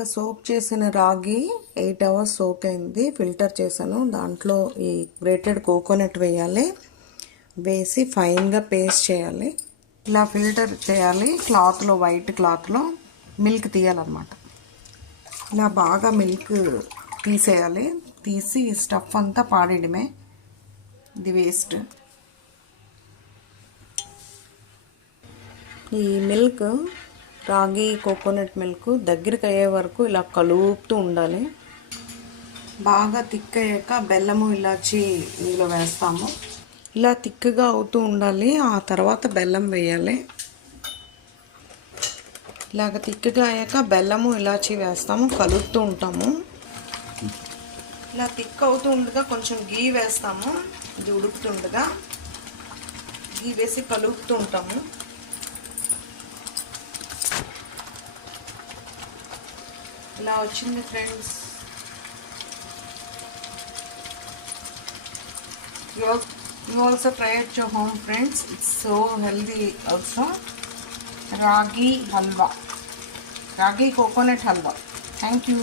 ఇలాగ సోక్ చేసిన రాగి 8 అవర్స్ సోక్ అయింది. ఫిల్టర్ చేశాను. దాంట్లో ఈ గ్రేటెడ్ కోకోనట్ వేయాలి. వేసి ఫైన్గా పేస్ట్ చేయాలి. ఇలా ఫిల్టర్ చేయాలి. క్లాత్లో, వైట్ క్లాత్లో మిల్క్ తీయాలన్నమాట. ఇలా బాగా మిల్క్ తీసేయాలి. తీసి స్టఫ్ అంతా పాడేయడమే. ఇది వేస్ట్. ఈ మిల్క్, రాగి కోకోనట్ మిల్క్ దగ్గరికి అయ్యే వరకు ఇలా కలుపుతూ ఉండాలి. బాగా థిక్ అయ్యాక బెల్లము, ఇలాచి ఇందులో వేస్తాము. ఇలా థిక్గా అవుతూ ఉండాలి. ఆ తర్వాత బెల్లం వేయాలి. ఇలాగ థిక్గా అయ్యాక బెల్లము, ఇలాచి వేస్తాము. కలుపుతూ ఉంటాము. ఇలా థిక్ అవుతూ ఉండగా కొంచెం గీ వేస్తాము. ఇది ఉడుకుతుండగా గీ వేసి కలుపుతూ ఉంటాము. ఇలా వచ్చింది friends. You also try at your home, friends. It's so healthy also. Ragi halwa, ragi coconut halwa. Thank you.